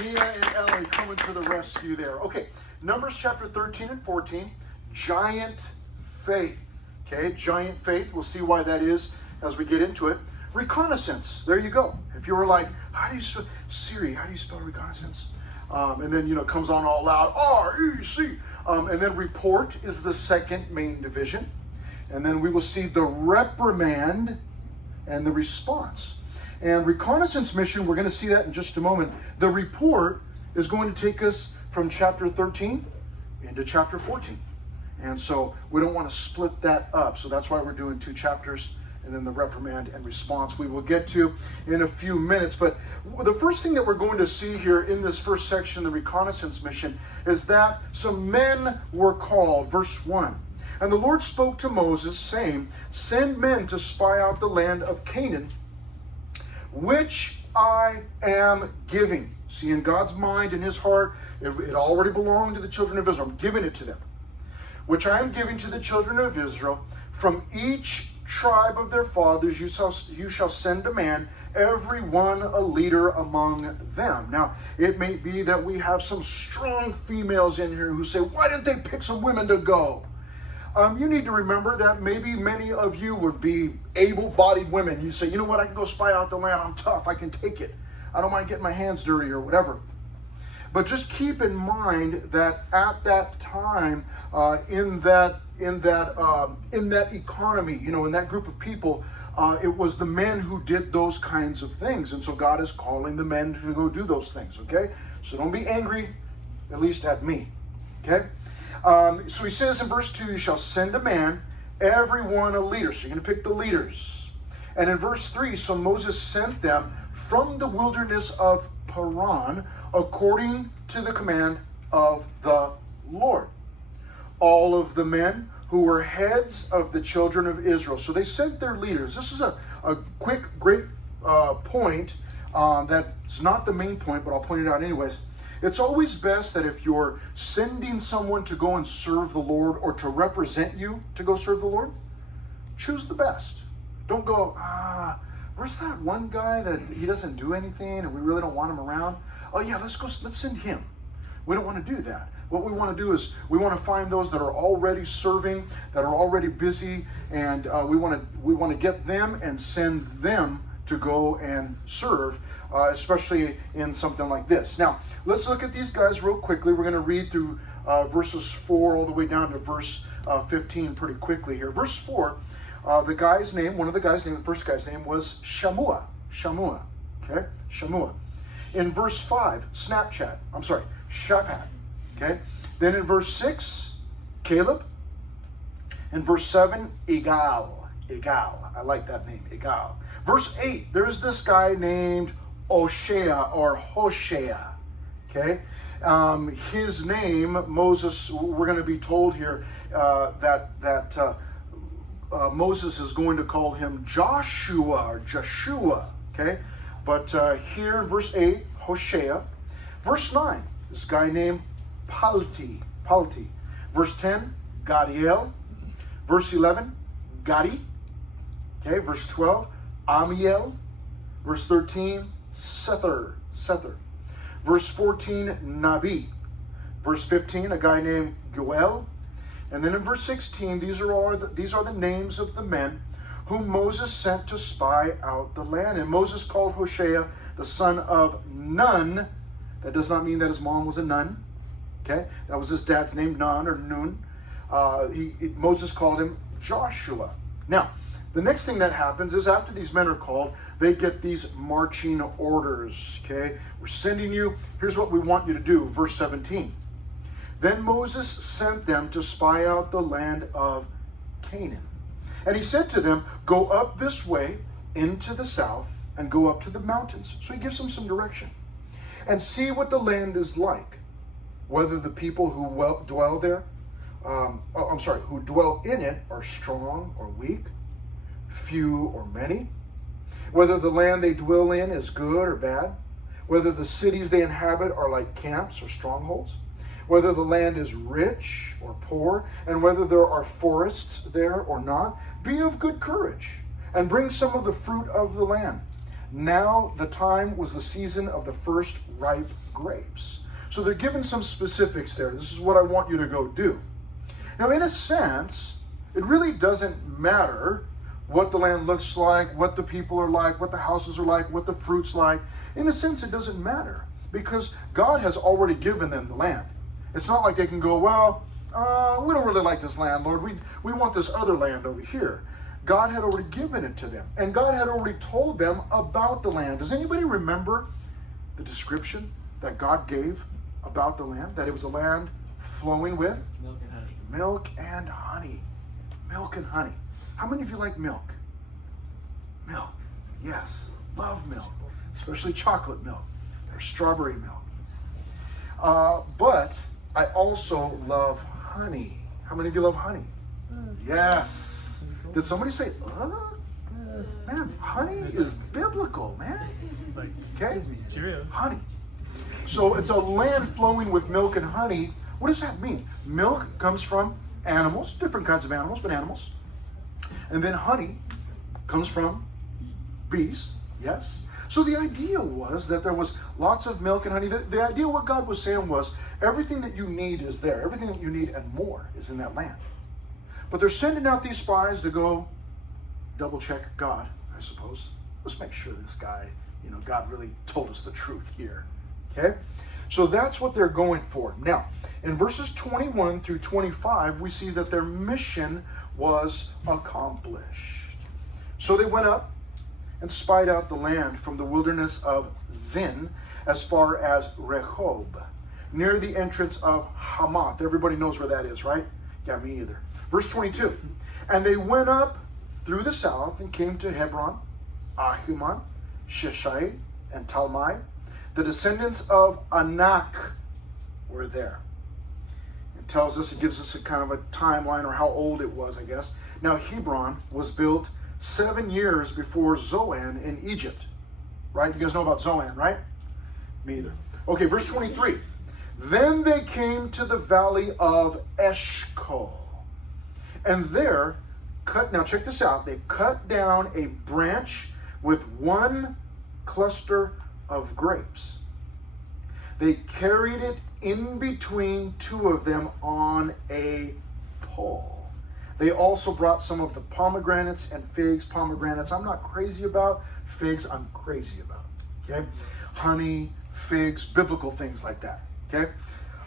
Mia and Ellie coming to the rescue there. Okay, Numbers chapter 13 and 14, giant faith. Okay, giant faith. We'll see why that is as we get into it. Reconnaissance. There you go. If you were like, how do you spell, Siri, how do you spell reconnaissance? And then, it comes on all loud, R-E-C. And then report is the second main division. And then we will see the reprimand and the response. And reconnaissance mission, we're going to see that in just a moment. The report is going to take us from chapter 13 into chapter 14. And so we don't want to split that up. So that's why we're doing 2 chapters, and then the reprimand and response we will get to in a few minutes. But the first thing that we're going to see here in this first section, the reconnaissance mission, is that some men were called. Verse 1. And the Lord spoke to Moses, saying, send men to spy out the land of Canaan, which I am giving. See, in God's mind, in his heart, it already belonged to the children of Israel. I'm giving it to them. Which I am giving to the children of Israel. From each tribe of their fathers you shall send a man, every one a leader among them. Now, it may be that we have some strong females in here who say, why didn't they pick some women to go? You need to remember that maybe many of you would be able-bodied women. You say, you know what, I can go spy out the land. I'm tough. I can take it. I don't mind getting my hands dirty or whatever. But just keep in mind that at that time, in that economy, in that group of people, it was the men who did those kinds of things. And so God is calling the men to go do those things, okay? So don't be angry, at least at me, okay? So he says in verse 2, you shall send a man, every one a leader. So you're going to pick the leaders. And in verse 3, so Moses sent them from the wilderness of Paran, according to the command of the Lord. All of the men who were heads of the children of Israel. So they sent their leaders. This is a quick, great point that's not the main point, but I'll point it out anyways. It's always best that if you're sending someone to go and serve the Lord or to represent you to go serve the Lord, choose the best. Don't go, where's that one guy that he doesn't do anything and we really don't want him around? Oh yeah, let's send him. We don't want to do that. What we want to do is we want to find those that are already serving, that are already busy, and we want to get them and send them to go and serve, especially in something like this. Now, let's look at these guys real quickly. We're going to read through verses 4 all the way down to verse 15 pretty quickly here. Verse 4, the first guy's name was Shammua. Okay, Shammua. In verse 5, Shaphat. Okay. Then in verse 6, Caleb. In verse 7, Igal. I like that name, Igal. Verse 8, there's this guy named Hoshea. Okay. His name, Moses, we're going to be told here that Moses is going to call him Joshua. Okay. But here in verse 8, Hoshea. Verse 9, this guy named Palti. Verse 10, Gadiel. Verse 11, Gadi. Okay, verse 12, Amiel. Verse 13, Sether. Verse 14, Nabi. Verse 15, a guy named Goel. And then in verse 16, these are the names of the men whom Moses sent to spy out the land. And Moses called Hoshea the son of Nun. That does not mean that his mom was a nun. Okay, that was his dad's name, Nun or Nun. Moses called him Joshua. Now, the next thing that happens is after these men are called, they get these marching orders. Okay, we're sending you. Here's what we want you to do. Verse 17. Then Moses sent them to spy out the land of Canaan. And he said to them, go up this way into the south and go up to the mountains. So he gives them some direction. And see what the land is like. Whether the people who dwell in it are strong or weak, few or many. Whether the land they dwell in is good or bad. Whether the cities they inhabit are like camps or strongholds. Whether the land is rich or poor, and whether there are forests there or not. Be of good courage, and bring some of the fruit of the land. Now the time was the season of the first ripe grapes. So they're given some specifics there. This is what I want you to go do. Now, in a sense, it really doesn't matter what the land looks like, what the people are like, what the houses are like, what the fruit's like. In a sense, it doesn't matter because God has already given them the land. It's not like they can go, well, we don't really like this land, Lord. We want this other land over here. God had already given it to them, and God had already told them about the land. Does anybody remember the description that God gave about the land? That it was a land flowing with milk and honey. Milk and honey. Milk and honey. How many of you like milk? Milk. Yes. Love milk. Especially chocolate milk or strawberry milk. But I also love honey. How many of you love honey? Yes. Did somebody say, man, honey is biblical, man. Okay? Cheerios. Honey. So it's a land flowing with milk and honey. What does that mean? Milk comes from animals, different kinds of animals, but animals. And then honey comes from bees, yes? So the idea was that there was lots of milk and honey. The idea, what God was saying was, everything that you need is there. Everything that you need and more is in that land. But they're sending out these spies to go double check God, I suppose. Let's make sure this guy, God really told us the truth here. Okay? So that's what they're going for. Now, in verses 21 through 25, we see that their mission was accomplished. So they went up and spied out the land from the wilderness of Zin as far as Rehob, near the entrance of Hamath. Everybody knows where that is, right? Yeah, me either. Verse 22, and they went up through the south and came to Hebron, Ahiman, Sheshai, and Talmai. The descendants of Anak were there. It tells us, it gives us a kind of a timeline or how old it was, I guess. Now Hebron was built 7 years before Zoan in Egypt. Right? You guys know about Zoan, right? Me either. Okay, verse 23. Then they came to the valley of Eshcol. And there, now check this out, they cut down a branch with one cluster of grapes. They carried it in between two of them on a pole. They also brought some of the pomegranates and figs. Pomegranates I'm not crazy about. Figs I'm crazy about. Okay? Honey, figs, biblical things like that. Okay?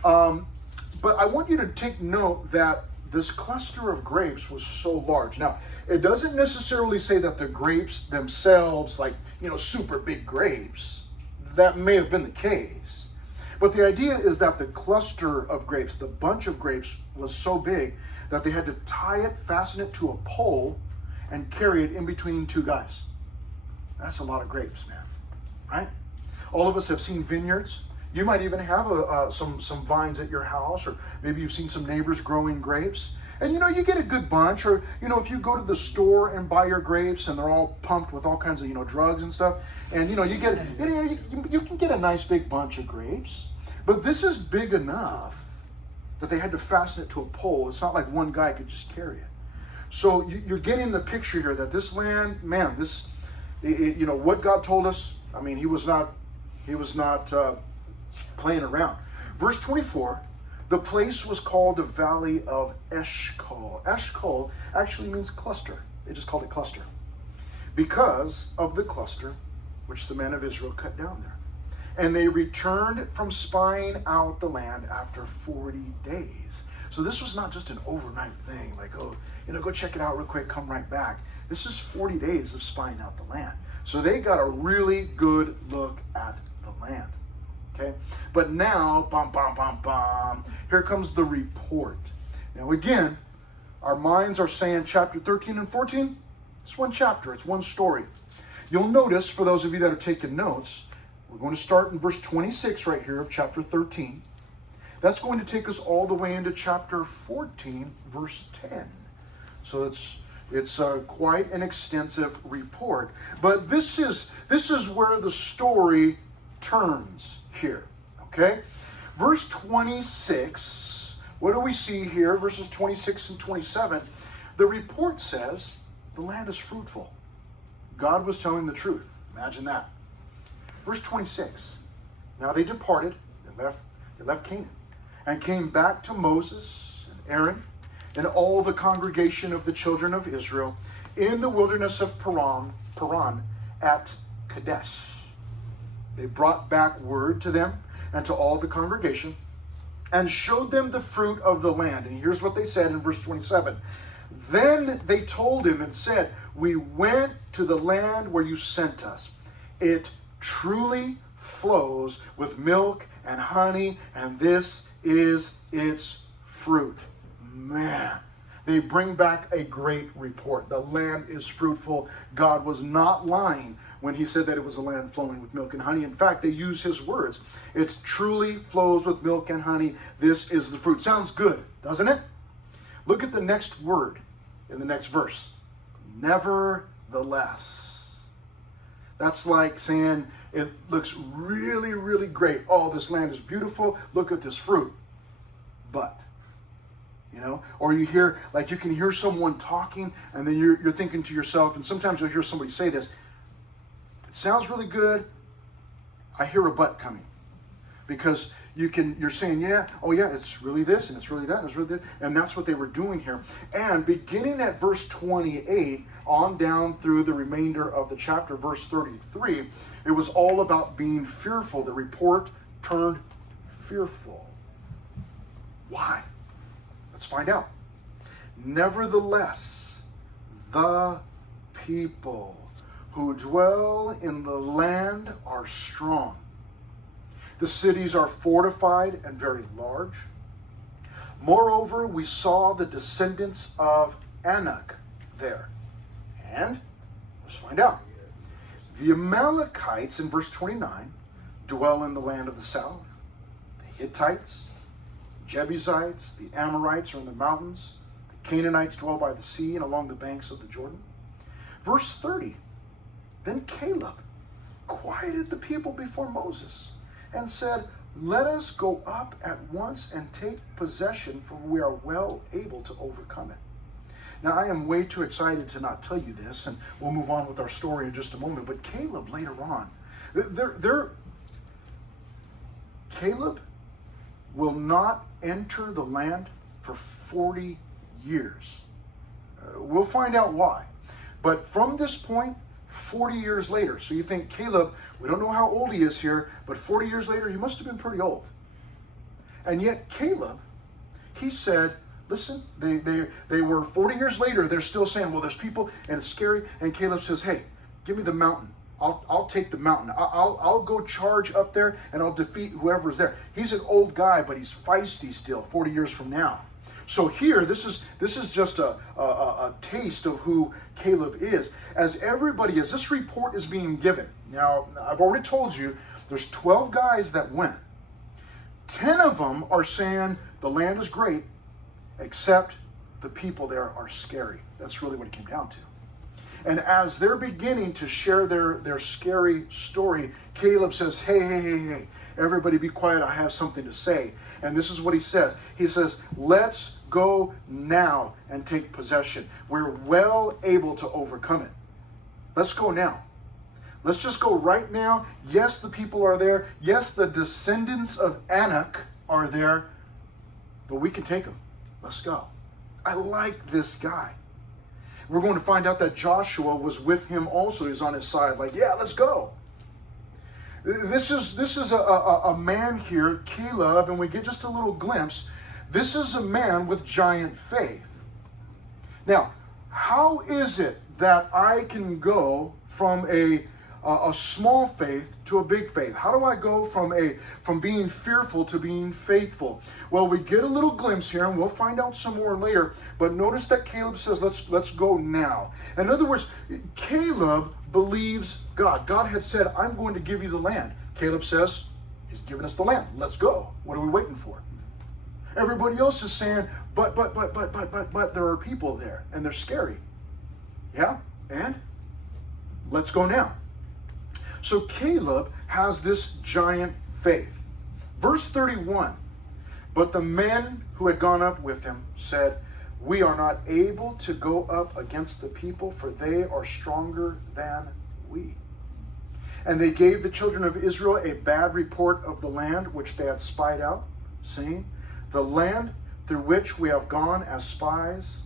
But I want you to take note that this cluster of grapes was so large. Now, it doesn't necessarily say that the grapes themselves, like, super big grapes. That may have been the case. But the idea is that the cluster of grapes, the bunch of grapes, was so big that they had to tie it, fasten it to a pole, and carry it in between two guys. That's a lot of grapes, man. Right? All of us have seen vineyards. You might even have some vines at your house, or maybe you've seen some neighbors growing grapes. And you get a good bunch, or if you go to the store and buy your grapes and they're all pumped with all kinds of drugs and stuff, and you can get a nice big bunch of grapes. But this is big enough that they had to fasten it to a pole. It's not like one guy could just carry it. So you're getting the picture here that this land, man, what God told us. I mean, He was not playing around. Verse 24, the place was called the Valley of Eshcol. Eshcol actually means cluster. They just called it cluster because of the cluster which the men of Israel cut down there. And they returned from spying out the land after 40 days. So this was not just an overnight thing, like, go check it out real quick, come right back. This is 40 days of spying out the land. So they got a really good look at the land. Okay, but now, here comes the report. Now again, our minds are saying chapter 13 and 14, it's one chapter, it's one story. You'll notice, for those of you that are taking notes, we're going to start in verse 26 right here of chapter 13. That's going to take us all the way into chapter 14, verse 10. So it's quite an extensive report. But this is where the story turns here, okay? Verse 26, what do we see here? Verses 26 and 27, the report says the land is fruitful. God was telling the truth. Imagine that. Verse 26, now they departed They left Canaan and came back to Moses and Aaron and all the congregation of the children of Israel in the wilderness of Paran at Kadesh. They brought back word to them and to all the congregation and showed them the fruit of the land. And here's what they said in verse 27. Then they told him and said, we went to the land where you sent us. It truly flows with milk and honey, and this is its fruit. Man, they bring back a great report. The land is fruitful. God was not lying when he said that it was a land flowing with milk and honey. In fact, they use his words. It truly flows with milk and honey. This is the fruit. Sounds good, doesn't it? Look at the next word in the next verse. Nevertheless. That's like saying it looks really, really great. Oh, this land is beautiful. Look at this fruit. But, or you hear, like you can hear someone talking and then you're thinking to yourself, and sometimes you'll hear somebody say this, it sounds really good. I hear a but coming. Because you're saying, yeah, oh yeah, it's really this, and it's really that, and it's really that. And that's what they were doing here. And beginning at verse 28, on down through the remainder of the chapter, verse 33, it was all about being fearful. The report turned fearful. Why? Let's find out. Nevertheless, the people who dwell in the land are strong. The cities are fortified and very large. Moreover, we saw the descendants of Anak there. And let's find out. The Amalekites, in verse 29, dwell in the land of the south. The Hittites, Jebusites, the Amorites are in the mountains. The Canaanites dwell by the sea and along the banks of the Jordan. Verse 30, then Caleb quieted the people before Moses and said, let us go up at once and take possession, for we are well able to overcome it. Now, I am way too excited to not tell you this, and we'll move on with our story in just a moment, but Caleb later on, Caleb will not enter the land for 40 years. We'll find out why. But from this point, 40 years later, so you think Caleb, we don't know how old he is here, but 40 years later, he must have been pretty old. And yet Caleb, he said, listen, they were 40 years later, they're still saying, well, there's people and it's scary. And Caleb says, hey, give me the mountain. I'll take the mountain. I'll go charge up there and I'll defeat whoever's there. He's an old guy, but he's feisty still 40 years from now. So here, this is just a taste of who Caleb is. As this report is being given. Now, I've already told you, there's 12 guys that went. 10 of them are saying the land is great, except the people there are scary. That's really what it came down to. And as they're beginning to share their scary story, Caleb says, hey, everybody be quiet, I have something to say. And this is what he says. He says, let's go now and take possession. We're well able to overcome it. Let's go now. Let's just go right now. Yes, the people are there. Yes, the descendants of Anak are there. But we can take them. Let's go. I like this guy. We're going to find out that Joshua was with him also. He's on his side, like, yeah, let's go. This is a man here, Caleb, and we get just a little glimpse. This is a man with giant faith. Now, how is it that I can go from a small faith to a big faith? How do I go from being fearful to being faithful? Well, we get a little glimpse here, and we'll find out some more later. But notice that Caleb says, let's go now. In other words, Caleb believes God. God had said, I'm going to give you the land. Caleb says, he's given us the land. Let's go. What are we waiting for? Everybody else is saying, but there are people there, and they're scary. Yeah? And let's go now. So Caleb has this giant faith. Verse 31, but the men who had gone up with him said, we are not able to go up against the people, for they are stronger than we. And they gave the children of Israel a bad report of the land which they had spied out, saying, the land through which we have gone as spies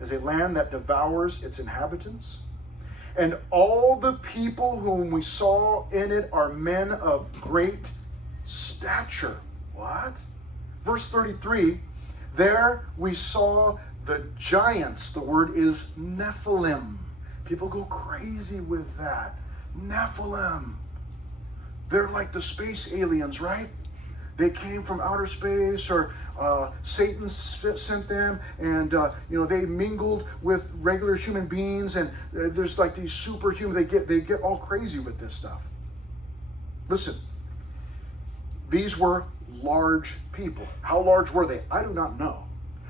is a land that devours its inhabitants. And all the people whom we saw in it are men of great stature. What? Verse 33, there we saw the giants. The word is Nephilim. People go crazy with that. Nephilim. They're like the space aliens, right? They came from outer space, or Satan sent them, and they mingled with regular human beings, and there's like these superhuman. They get all crazy with this stuff. Listen, these were large people. How large were they? I do not know.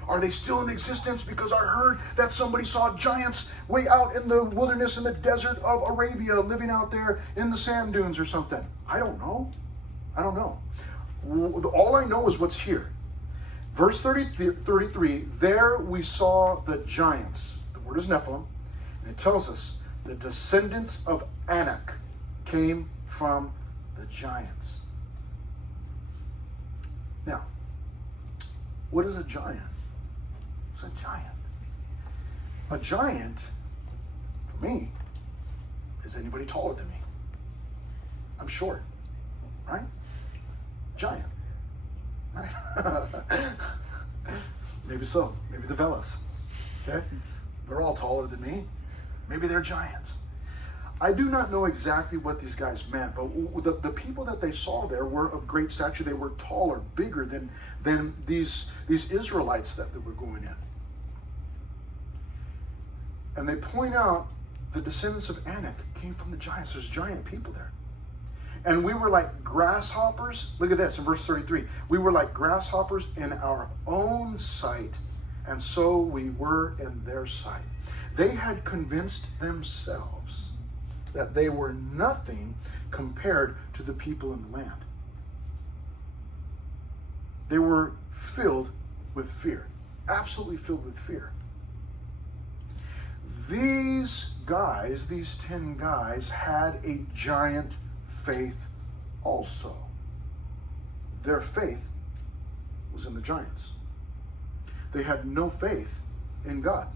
Are they still in existence? Because I heard that somebody saw giants way out in the wilderness, in the desert of Arabia, living out there in the sand dunes or something. I don't know. All I know is what's here. Verse 33, there we saw the giants. The word is Nephilim. And it tells us the descendants of Anak came from the giants. Now, what is a giant? What's a giant? A giant, for me, is anybody taller than me. I'm short, right? Giant. Maybe so. Maybe the fellas. Okay? They're all taller than me. Maybe they're giants. I do not know exactly what these guys meant, but the people that they saw there were of great stature. They were taller, bigger than these Israelites that they were going in. And they point out the descendants of Anak came from the giants. There's giant people there. And we were like grasshoppers. Look at this in verse 33. We were like grasshoppers in our own sight, and so we were in their sight. They had convinced themselves that they were nothing compared to the people in the land. They were filled with fear, absolutely filled with fear. These guys, these 10 guys, had a giant faith also. Their faith was in the giants. They had no faith in God.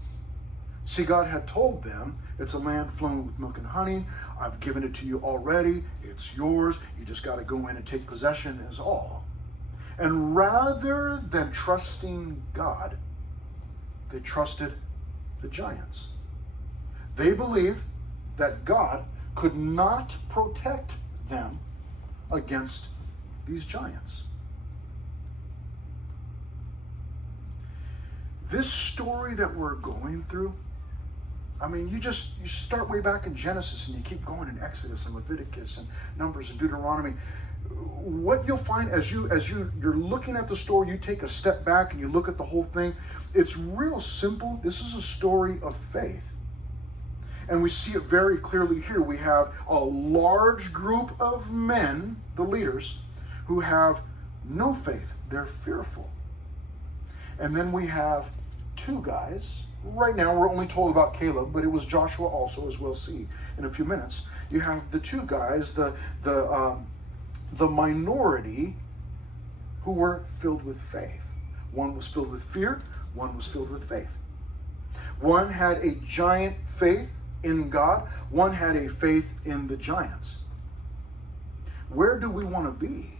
See, God had told them, it's a land flowing with milk and honey. I've given it to you already. It's yours. You just got to go in and take possession is all. And rather than trusting God, they trusted the giants. They believed that God could not protect them against these giants. This story that we're going through, I mean, you start way back in Genesis and you keep going in Exodus and Leviticus and Numbers and Deuteronomy. What you'll find as you're looking at the story, you take a step back and you look at the whole thing. It's real simple. This is a story of faith. And we see it very clearly here. We have a large group of men, the leaders, who have no faith. They're fearful. And then we have 2 guys. Right now we're only told about Caleb, but it was Joshua also, as we'll see in a few minutes. You have the 2 guys, the minority, who were filled with faith. One was filled with fear, one was filled with faith. One had a giant faith in God, one had a faith in the giants. Where do we want to be?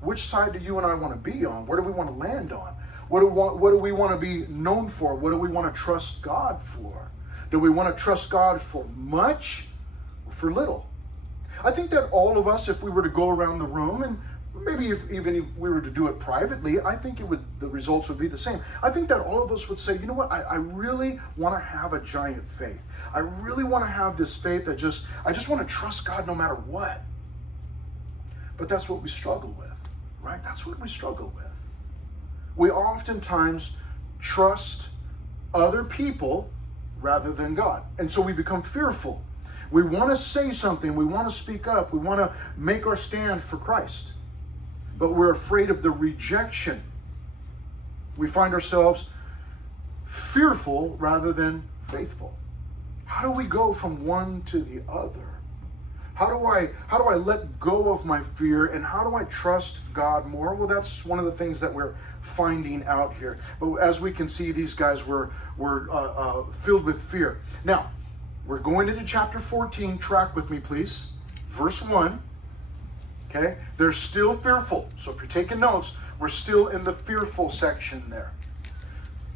Which side do you and I want to be on? Where do we want to land on? What do we want to be known for? What do we want to trust God for? Do we want to trust God for much or for little? I think that all of us, if we were to go around the room, and maybe even if we were to do it privately, I think the results would be the same. I think that all of us would say, you know what, I really want to have a giant faith. I really want to have this faith that I just want to trust God no matter what. But that's what we struggle with, right? That's what we struggle with. We oftentimes trust other people rather than God. And so we become fearful. We want to say something. We want to speak up. We want to make our stand for Christ. But we're afraid of the rejection. We find ourselves fearful rather than faithful. How do we go from one to the other? How do I let go of my fear, and how do I trust God more? Well, that's one of the things that we're finding out here. But as we can see, these guys were filled with fear. Now, we're going into chapter 14. Track with me, please. Verse 1. Okay? They're still fearful. So if you're taking notes, we're still in the fearful section there.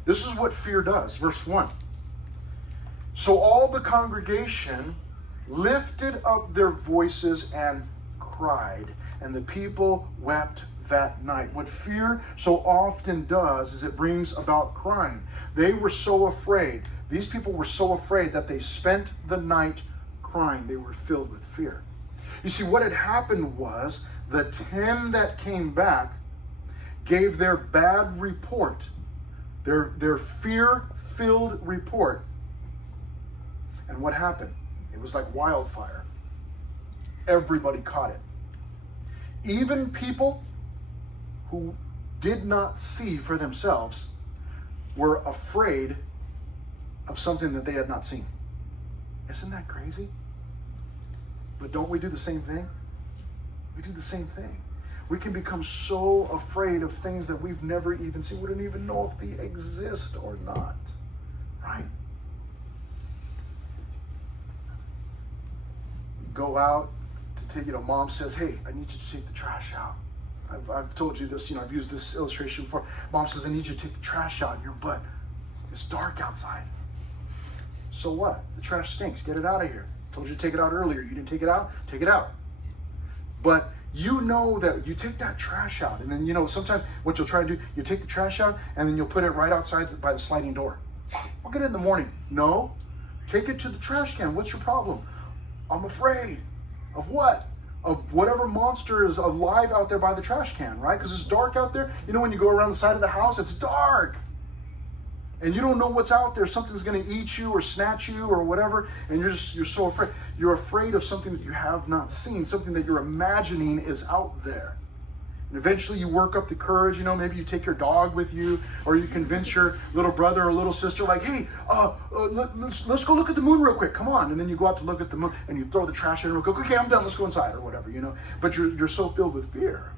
This is what fear does. Verse 1. So all the congregation lifted up their voices and cried, and the people wept that night. What fear so often does is it brings about crying. They were so afraid. These people were so afraid that they spent the night crying. They were filled with fear. You see, what had happened was the 10 that came back gave their bad report, their fear-filled report. And what happened? It was like wildfire. Everybody caught it. Even people who did not see for themselves were afraid of something that they had not seen. Isn't that crazy? But don't we do the same thing? We do the same thing. We can become so afraid of things that we've never even seen. We don't even know if they exist or not. Right? Go out to take, mom says, hey, I need you to take the trash out. I've told you this, I've used this illustration before. Mom says, I need you to take the trash out in your butt. It's dark outside. So what? The trash stinks. Get it out of here. Told you to take it out earlier. You didn't take it out? Take it out. But you know that you take that trash out, and then, sometimes what you'll try to do, you take the trash out, and then you'll put it right outside by the sliding door. I'll get it in the morning. No. Take it to the trash can. What's your problem? I'm afraid. Of what? Of whatever monster is alive out there by the trash can, right? Because it's dark out there. When you go around the side of the house, it's dark. And you don't know what's out there. Something's going to eat you or snatch you or whatever. And you're so afraid. You're afraid of something that you have not seen, something that you're imagining is out there. And eventually you work up the courage, maybe you take your dog with you, or you convince your little brother or little sister, like, hey, let's go look at the moon real quick, come on. And then you go out to look at the moon, and you throw the trash in and go, okay, I'm done, let's go inside, or whatever, But you're so filled with fear.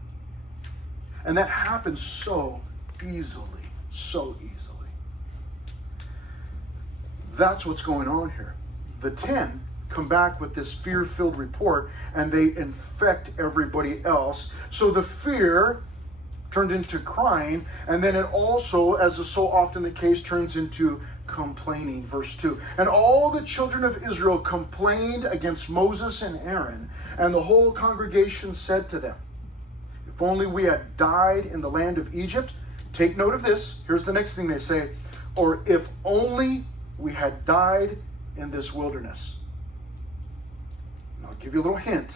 And that happens so easily. That's what's going on here. The 10 come back with this fear-filled report, and they infect everybody else. So the fear turned into crying, and then it also, as is so often the case, turns into complaining. Verse 2. And all the children of Israel complained against Moses and Aaron, and the whole congregation said to them, if only we had died in the land of Egypt. Take note of this. Here's the next thing they say. Or if only we had died in this wilderness. And I'll give you a little hint.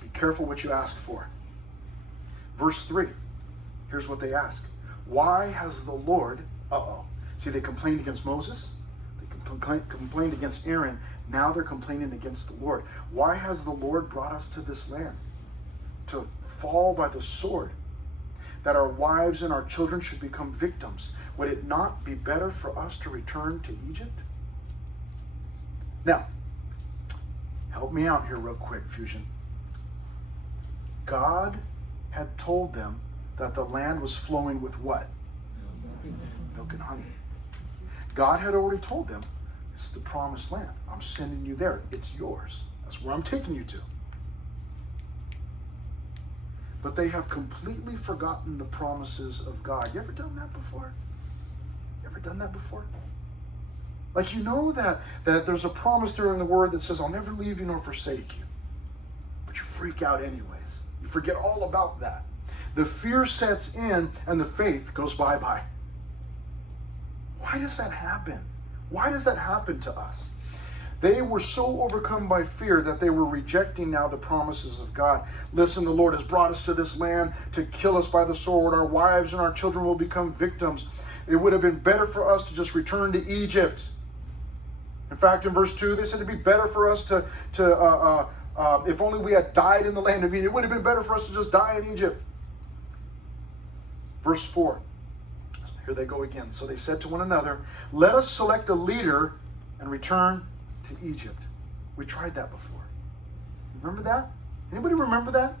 Be careful what you ask for. Verse 3. Here's what they ask. Why has the Lord... See, they complained against Moses. They complained against Aaron. Now they're complaining against the Lord. Why has the Lord brought us to this land? To fall by the sword. That our wives and our children should become victims. Would it not be better for us to return to Egypt? Now, help me out here real quick, Fusion. God had told them that the land was flowing with what? Milk and honey. God had already told them, it's the promised land. I'm sending you there. It's yours. That's where I'm taking you to. But they have completely forgotten the promises of God. You ever done that before? Done that before? Like, that there's a promise there in the word that says, I'll never leave you nor forsake you. But you freak out anyways. You forget all about that. The fear sets in and the faith goes bye-bye. Why does that happen? Why does that happen to us? They were so overcome by fear that they were rejecting now the promises of God. Listen, the Lord has brought us to this land to kill us by the sword. Our wives and our children will become victims. It would have been better for us to just return to Egypt. In fact, in verse 2, they said it'd be better for us to if only we had died in the land of Egypt. It would have been better for us to just die in Egypt. Verse 4. Here they go again. So they said to one another, let us select a leader and return to Egypt. We tried that before. Remember that? Anybody remember that?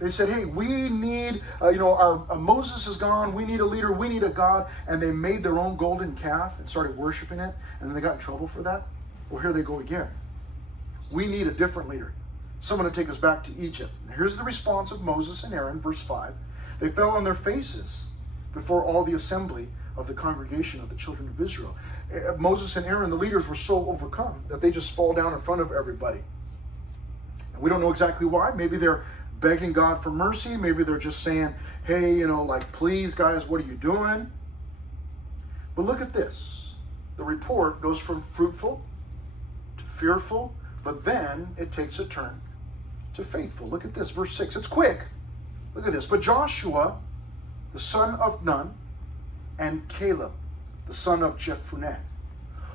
They said, hey, we need, our Moses is gone. We need a leader. We need a God. And they made their own golden calf and started worshiping it. And then they got in trouble for that. Well, here they go again. We need a different leader. Someone to take us back to Egypt. Here's the response of Moses and Aaron, verse 5. They fell on their faces before all the assembly of the congregation of the children of Israel. Moses and Aaron, the leaders, were so overcome that they just fall down in front of everybody. And we don't know exactly why. Maybe they're begging God for mercy. Maybe they're just saying, hey, please, guys, what are you doing? But look at this. The report goes from fruitful to fearful, but then it takes a turn to faithful. Look at this, verse 6. It's quick. Look at this. But Joshua, the son of Nun, and Caleb, the son of Jephunneh,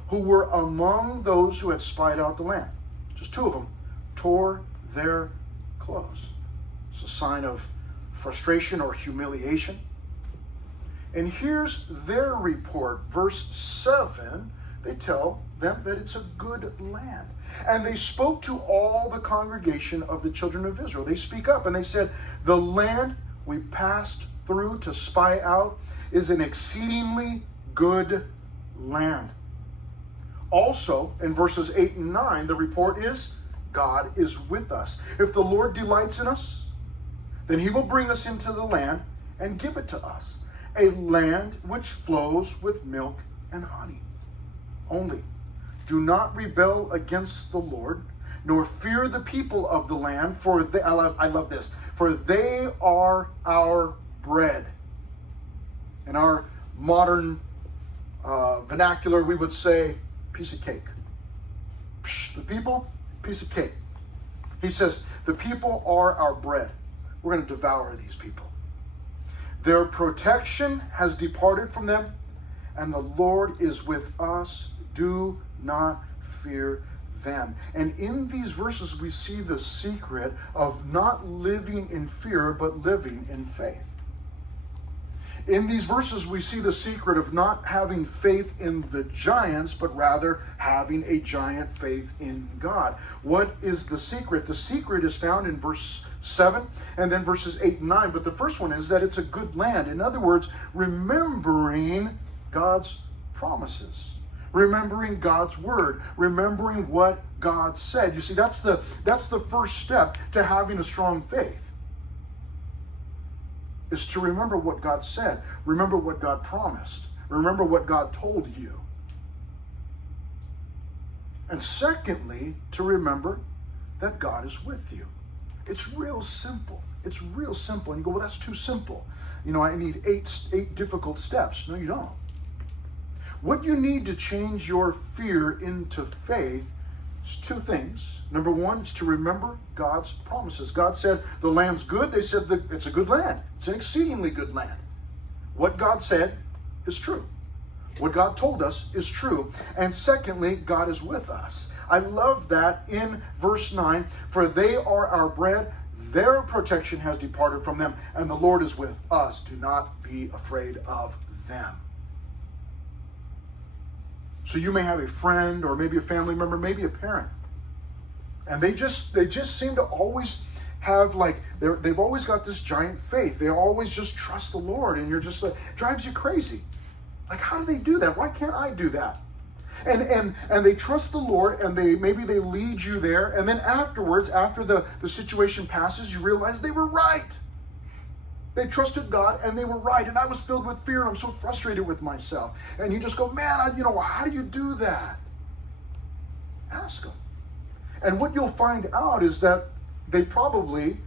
who were among those who had spied out the land, just two of them, tore their clothes. It's a sign of frustration or humiliation. And here's their report. Verse 7, they tell them that it's a good land. And they spoke to all the congregation of the children of Israel. They speak up and they said, the land we passed through to spy out is an exceedingly good land. Also, in verses 8 and 9, the report is, God is with us. If the Lord delights in us, then he will bring us into the land and give it to us, a land which flows with milk and honey. Only, do not rebel against the Lord, nor fear the people of the land, for they, I love this, for they are our bread. In our modern vernacular, we would say, piece of cake. The people, piece of cake. He says, the people are our bread. We're going to devour these people. Their protection has departed from them, and the Lord is with us. Do not fear them. And in these verses, we see the secret of not living in fear, but living in faith. In these verses, we see the secret of not having faith in the giants, but rather having a giant faith in God. What is the secret? The secret is found in verse 7 and then verses 8 and 9. But the first one is that it's a good land. In other words, remembering God's promises. Remembering God's word. Remembering what God said. You see, that's the first step to having a strong faith. Is to remember what God said. Remember what God promised. Remember what God told you. And secondly, to remember that God is with you. It's real simple. It's real simple. And you go, well, that's too simple. I need eight difficult steps. No, you don't. What you need to change your fear into faith is two things. Number one is to remember God's promises. God said the land's good. They said that it's a good land. It's an exceedingly good land. What God said is true. What God told us is true. And secondly, God is with us. I love that in verse 9. For they are our bread. Their protection has departed from them. And the Lord is with us. Do not be afraid of them. So you may have a friend or maybe a family member, maybe a parent. And they just seem to always have they've always got this giant faith. They always just trust the Lord, and you're just drives you crazy. Like, how do they do that? Why can't I do that? And they trust the Lord, and maybe they lead you there, and then afterwards, after the situation passes, you realize they were right. They trusted God, and they were right. And I was filled with fear, and I'm so frustrated with myself. And you just go, man, how do you do that? Ask them. And what you'll find out is that it's probably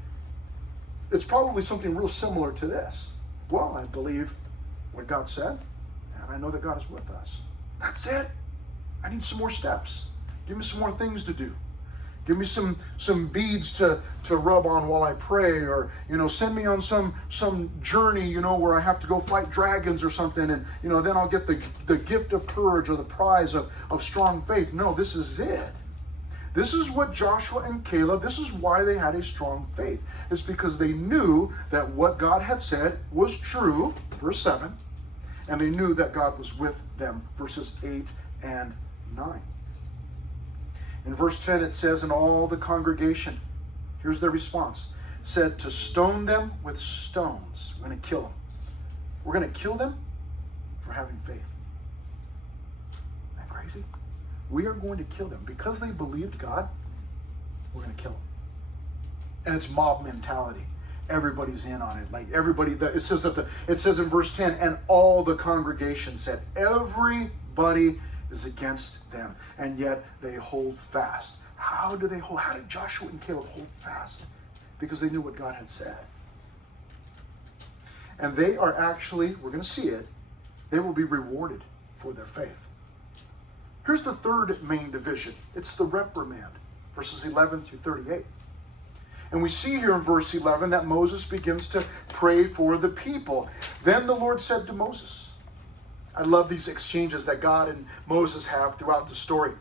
something real similar to this. Well, I believe what God said, and I know that God is with us. That's it. I need some more steps. Give me some more things to do. Give me some beads to rub on while I pray, or send me on some journey, where I have to go fight dragons or something, and then I'll get the gift of courage or the prize of strong faith. No, this is it. This is what Joshua and Caleb, this is why they had a strong faith. It's because they knew that what God had said was true, verse 7, and they knew that God was with them, verses 8 and 9. In verse 10 it says, and all the congregation Here's their response. Said to stone them with stones. We're going to kill them. We're going to kill them for having faith. Isn't that crazy? We are going to kill them. Because they believed God, we're going to kill them. And it's mob mentality. Everybody's in on it. Like everybody, it says in verse 10, and all the congregation said, everybody is against them. And yet they hold fast. How do they hold? How did Joshua and Caleb hold fast? Because they knew what God had said. And they are actually, we're going to see it, they will be rewarded for their faith. Here's the third main division. It's the reprimand, verses 11 through 38. And we see here in verse 11 that Moses begins to pray for the people. Then the Lord said to Moses, I love these exchanges that God and Moses have throughout the story.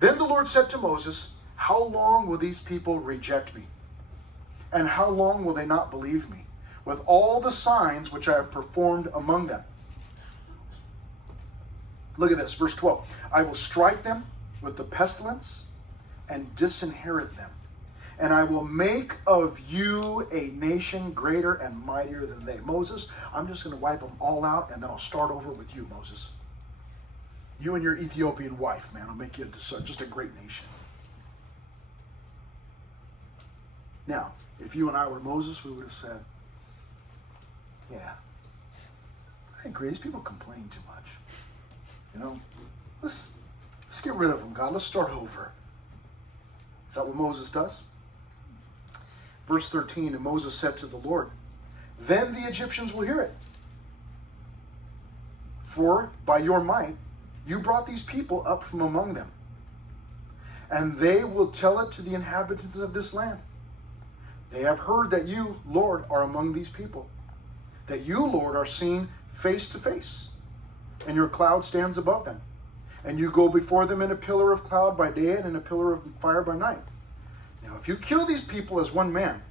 Then the Lord said to Moses, how long will these people reject me? And how long will they not believe me, with all the signs which I have performed among them? Look at this, verse 12. I will strike them with the pestilence and disinherit them. And I will make of you a nation greater and mightier than they. Moses, I'm just going to wipe them all out, and then I'll start over with you, Moses. You and your Ethiopian wife, man, I'll make you just a great nation. Now, if you and I were Moses, we would have said, yeah, I agree. These people complain too much. You know, let's get rid of them, God. Let's start over. Is that what Moses does? Verse 13, and Moses said to the Lord, then the Egyptians will hear it. For by your might, you brought these people up from among them. And they will tell it to the inhabitants of this land. They have heard that you, Lord, are among these people. That you, Lord, are seen face to face. And your cloud stands above them. And you go before them in a pillar of cloud by day and in a pillar of fire by night. Now, if you kill these people as one man,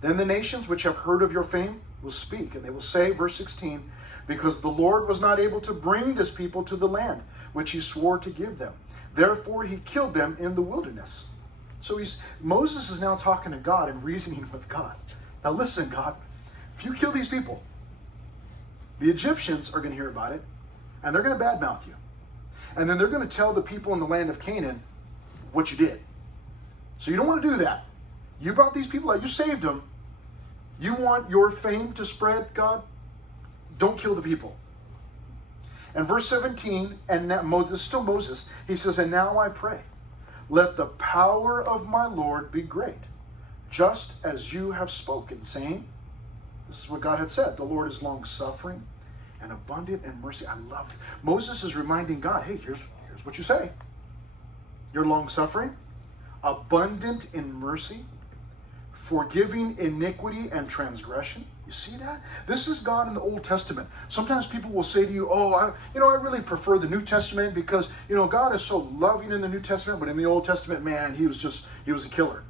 then the nations which have heard of your fame will speak. And they will say, verse 16, because the Lord was not able to bring this people to the land which he swore to give them. Therefore he killed them in the wilderness. So Moses is now talking to God and reasoning with God. Now listen, God, if you kill these people, the Egyptians are going to hear about it, and they're going to badmouth you. And then they're going to tell the people in the land of Canaan what you did. So you don't want to do that. You brought these people out. You saved them. You want your fame to spread, God? Don't kill the people. And verse 17, and now Moses, still Moses, he says, and now I pray, let the power of my Lord be great, just as you have spoken, saying, this is what God had said, the Lord is long-suffering and abundant in mercy. I love it. Moses is reminding God, hey, here's what you say. You're long-suffering, abundant in mercy, forgiving iniquity and transgression. You see that? This is God in the Old Testament. Sometimes people will say to you, oh, I really prefer the New Testament because, God is so loving in the New Testament, but in the Old Testament, man, he was a killer.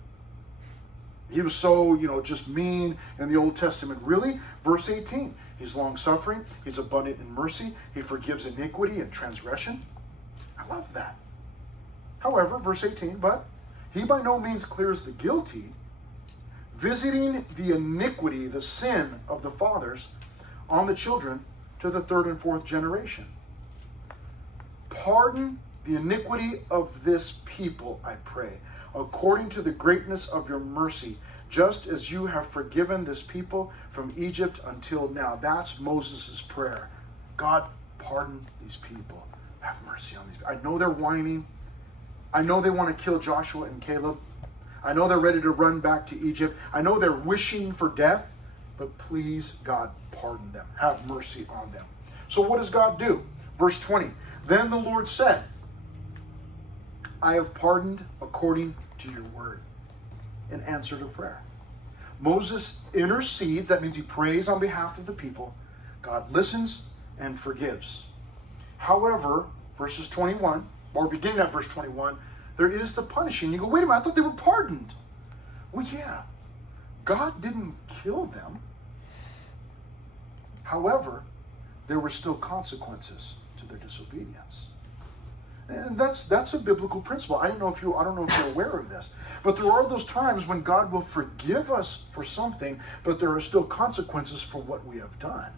He was so, just mean in the Old Testament. Really? Verse 18, he's long-suffering, he's abundant in mercy, he forgives iniquity and transgression. I love that. However, verse 18, but he by no means clears the guilty, visiting the iniquity, the sin of the fathers on the children to the third and fourth generation. Pardon the iniquity of this people, I pray, according to the greatness of your mercy, just as you have forgiven this people from Egypt until now. That's Moses' prayer. God, pardon these people. Have mercy on these people. I know they're whining. I know they want to kill Joshua and Caleb. I know they're ready to run back to Egypt. I know they're wishing for death, but please, God, pardon them. Have mercy on them. So what does God do? Verse 20, then the Lord said, I have pardoned according to your word, in answer to prayer. Moses intercedes, that means he prays on behalf of the people. God listens and forgives. However, verses 21, or beginning at verse 21, there is the punishing. You go, wait a minute, I thought they were pardoned. Well, yeah, God didn't kill them. However, there were still consequences to their disobedience. And that's a biblical principle. I don't know if you're aware of this, but there are those times when God will forgive us for something, but there are still consequences for what we have done.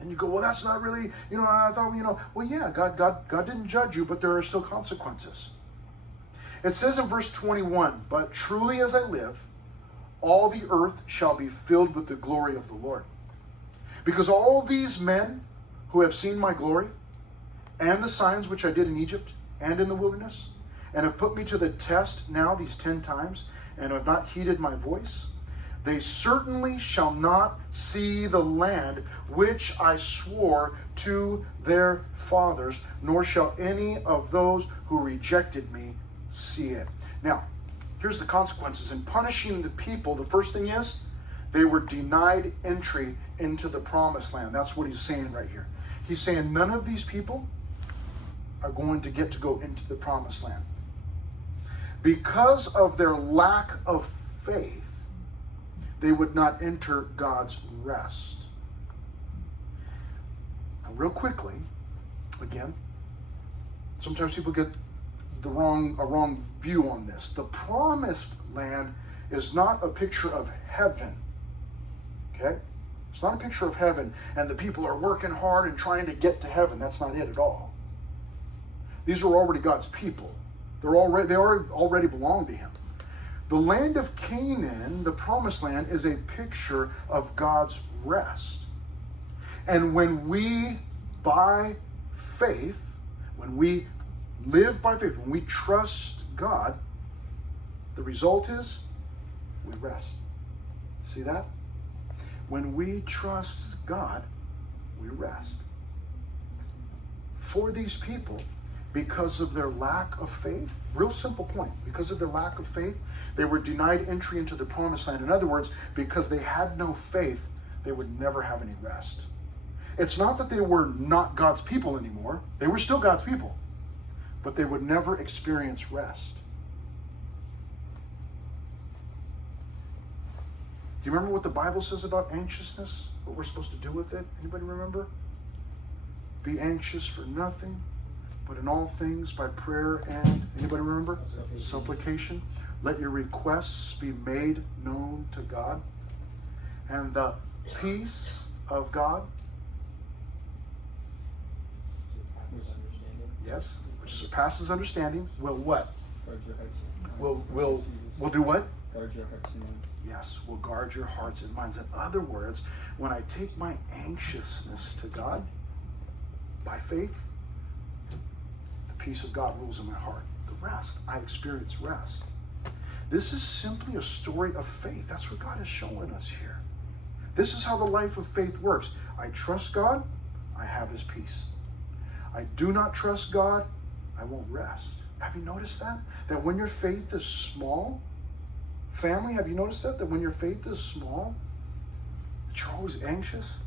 And you go, well, that's not really, I thought, well, yeah, God didn't judge you, but there are still consequences. It says in verse 21, but truly as I live, all the earth shall be filled with the glory of the Lord. Because all these men who have seen my glory, and the signs which I did in Egypt and in the wilderness, and have put me to the test now these 10 times, and have not heeded my voice, they certainly shall not see the land which I swore to their fathers, nor shall any of those who rejected me see it. Now, here's the consequences. In punishing the people, the first thing is, they were denied entry into the promised land. That's what he's saying right here. He's saying none of these people are going to get to go into the promised land. Because of their lack of faith, they would not enter God's rest. Now, real quickly, again, sometimes people get a wrong view on this. The promised land is not a picture of heaven. Okay? It's not a picture of heaven, and the people are working hard and trying to get to heaven. That's not it at all. These are already God's people. They already belong to Him. The land of Canaan, the promised land, is a picture of God's rest. And when we, by faith, when we live by faith, when we trust God, the result is we rest. See that? When we trust God, we rest. For these people, because of their lack of faith, real simple point, because of their lack of faith, they were denied entry into the promised land. In other words, because they had no faith, they would never have any rest. It's not that they were not God's people anymore. They were still God's people, but they would never experience rest. Do you remember what the Bible says about anxiousness? What we're supposed to do with it? Anybody remember? Be anxious for nothing, but in all things by prayer and, anybody remember? Supplication. Let your requests be made known to God. And the peace of God, yes, which surpasses understanding, will what? Will do what? Guard your hearts and minds. Yes, will guard your hearts and minds. In other words, when I take my anxiousness to God by faith, the peace of God rules in my heart. The rest, I experience rest. This is simply a story of faith. That's what God is showing us here. This is how the life of faith works. I trust God, I have His peace. I do not trust God, I won't rest. Have you noticed that? That when your faith is small, family, have you noticed that? That when your faith is small, that you're always anxious,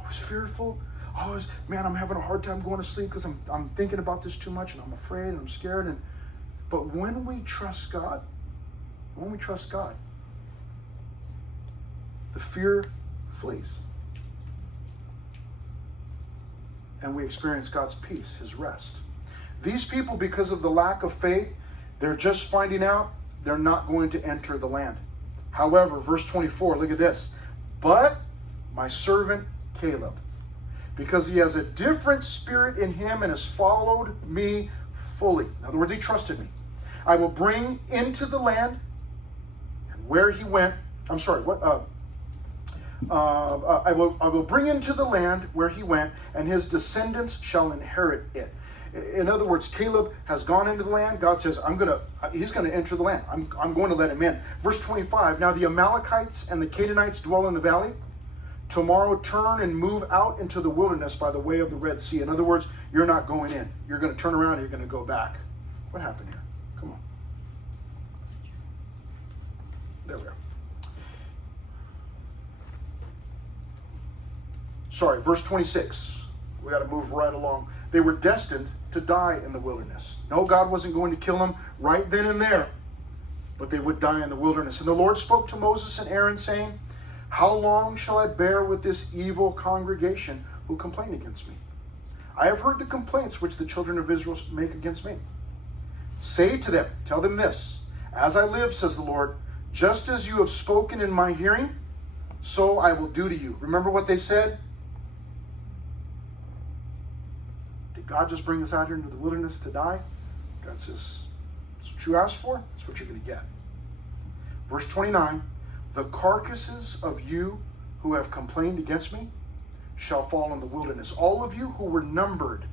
always fearful, always, man, I'm having a hard time going to sleep because I'm thinking about this too much and I'm afraid and I'm scared. But when we trust God, the fear flees. And we experience God's peace, His rest. These people, because of the lack of faith, they're just finding out they're not going to enter the land. However, verse 24, look at this. But my servant Caleb, because he has a different spirit in him and has followed me fully. In other words, he trusted me. I will bring into the land, and where he went, I will bring into the land where he went, and his descendants shall inherit it. In other words, Caleb has gone into the land. God says, he's going to enter the land. I'm going to let him in. Verse 25, now the Amalekites and the Canaanites dwell in the valley. Tomorrow turn and move out into the wilderness by the way of the Red Sea. In other words, you're not going in. You're going to turn around and you're going to go back. What happened here? Come on. There we are. Sorry, verse 26. We got to move right along. They were destined to die in the wilderness. No, God wasn't going to kill them right then and there, but they would die in the wilderness. And the Lord spoke to Moses and Aaron, saying, how long shall I bear with this evil congregation who complain against me? I have heard the complaints which the children of Israel make against me. Say to them, tell them this, as I live, says the Lord, just as you have spoken in my hearing, so I will do to you. Remember what they said? Did God just bring us out here into the wilderness to die? God says, that's what you asked for, that's what you're going to get. Verse 29, the carcasses of you who have complained against me shall fall in the wilderness. All of you who were numbered,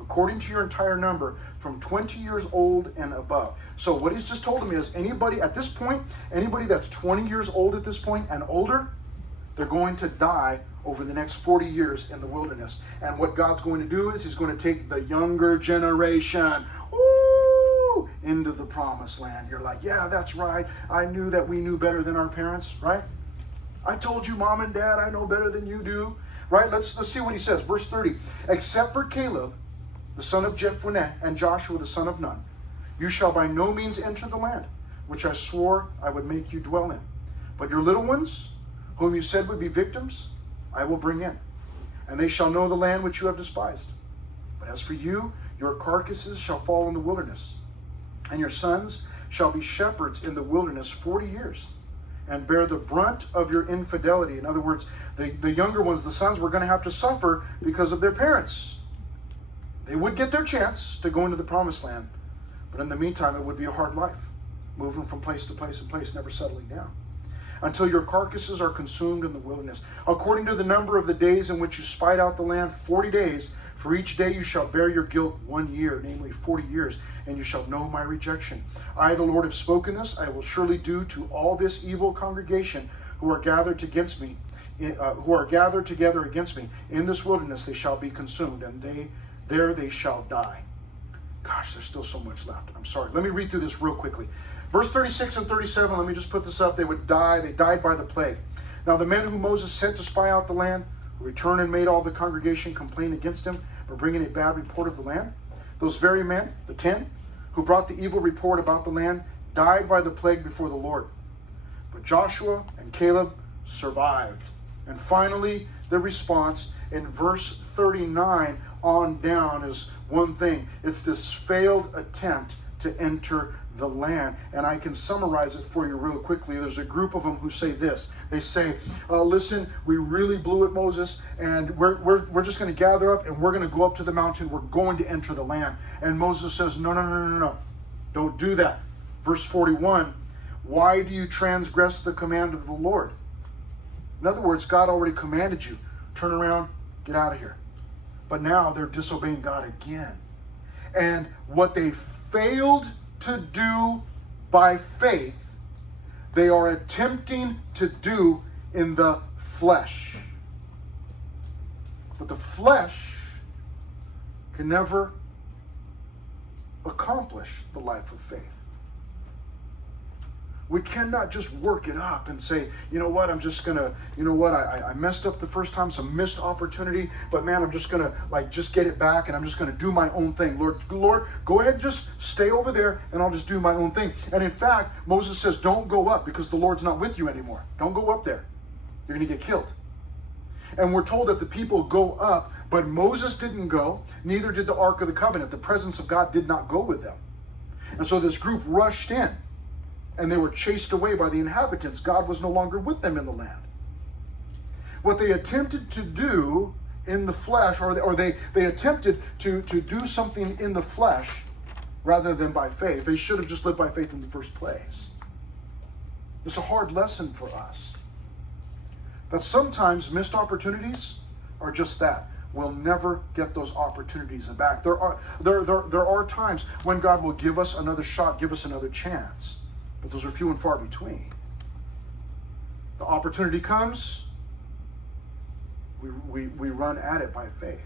according to your entire number, from 20 years old and above. So what he's just told me is anybody at this point, anybody that's 20 years old at this point and older, they're going to die over the next 40 years in the wilderness. And what God's going to do is he's going to take the younger generation into the promised land. You're like, yeah, that's right. I knew that we knew better than our parents, right? I told you, Mom and Dad, I know better than you do. Right? Let's see what he says. Verse 30. Except for Caleb, the son of Jephunneh, and Joshua, the son of Nun, you shall by no means enter the land, which I swore I would make you dwell in. But your little ones, whom you said would be victims, I will bring in, and they shall know the land which you have despised. But as for you, your carcasses shall fall in the wilderness, and your sons shall be shepherds in the wilderness 40 years. And bear the brunt of your infidelity. In other words, the younger ones, the sons, were going to have to suffer because of their parents. They would get their chance to go into the promised land, but in the meantime, it would be a hard life, moving from place to place and place, never settling down, until your carcasses are consumed in the wilderness. According to the number of the days in which you spied out the land, 40 days, for each day you shall bear your guilt 1 year, namely 40 years, and you shall know my rejection. I, the Lord, have spoken this. I will surely do to all this evil congregation who are gathered against me, who are gathered together against me. In this wilderness they shall be consumed, and there they shall die. Gosh, there's still so much left. I'm sorry. Let me read through this real quickly. Verse 36 and 37, let me just put this up. They would die. They died by the plague. Now the men whom Moses sent to spy out the land, who returned and made all the congregation complain against him for bringing a bad report of the land, those very men, the 10, who brought the evil report about the land, died by the plague before the Lord. But Joshua and Caleb survived. And finally, the response in verse 39 on down is one thing. It's this failed attempt to enter the land. And I can summarize it for you real quickly. There's a group of them who say this. They say, listen, we really blew it, Moses, and we're just going to gather up and we're going to go up to the mountain. We're going to enter the land. And Moses says, no. Don't do that. Verse 41, why do you transgress the command of the Lord? In other words, God already commanded you, turn around, get out of here. But now they're disobeying God again. And what they failed to do by faith, they are attempting to do in the flesh. But the flesh can never accomplish the life of faith. We cannot just work it up and say, you know what, I'm just going to, I messed up the first time, some missed opportunity, but man, I'm just going to just get it back and I'm just going to do my own thing. Lord, go ahead and just stay over there and I'll just do my own thing. And in fact, Moses says, don't go up because the Lord's not with you anymore. Don't go up there. You're going to get killed. And we're told that the people go up, but Moses didn't go, neither did the Ark of the Covenant. The presence of God did not go with them. And so this group rushed in. And they were chased away by the inhabitants. God was no longer with them in the land. What they attempted to do in the flesh, or they attempted to do something in the flesh rather than by faith. They should have just lived by faith in the first place. It's a hard lesson for us. But sometimes missed opportunities are just that. We'll never get those opportunities back. There are times when God will give us another shot, give us another chance. But those are few and far between. The opportunity comes, we run at it by faith.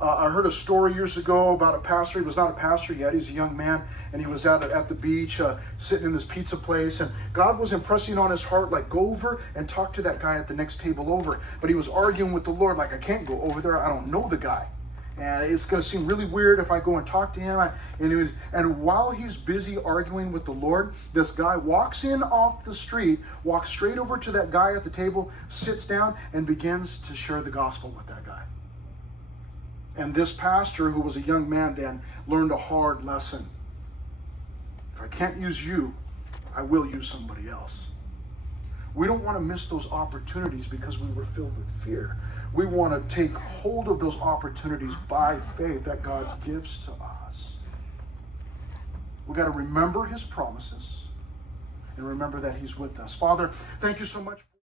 I heard a story years ago about a pastor. He was not a pastor yet. He's a young man, and he was at the beach sitting in this pizza place, and God was impressing on his heart, like, go over and talk to that guy at the next table over. But he was arguing with the Lord, like, I can't go over there. I don't know the guy. And it's going to seem really weird if I go and talk to him. And while he's busy arguing with the Lord, this guy walks in off the street, walks straight over to that guy at the table, sits down, and begins to share the gospel with that guy. And this pastor, who was a young man then, learned a hard lesson. If I can't use you, I will use somebody else. We don't want to miss those opportunities because we were filled with fear. We want to take hold of those opportunities by faith that God gives to us. We got to remember his promises and remember that he's with us. Father, thank you so much.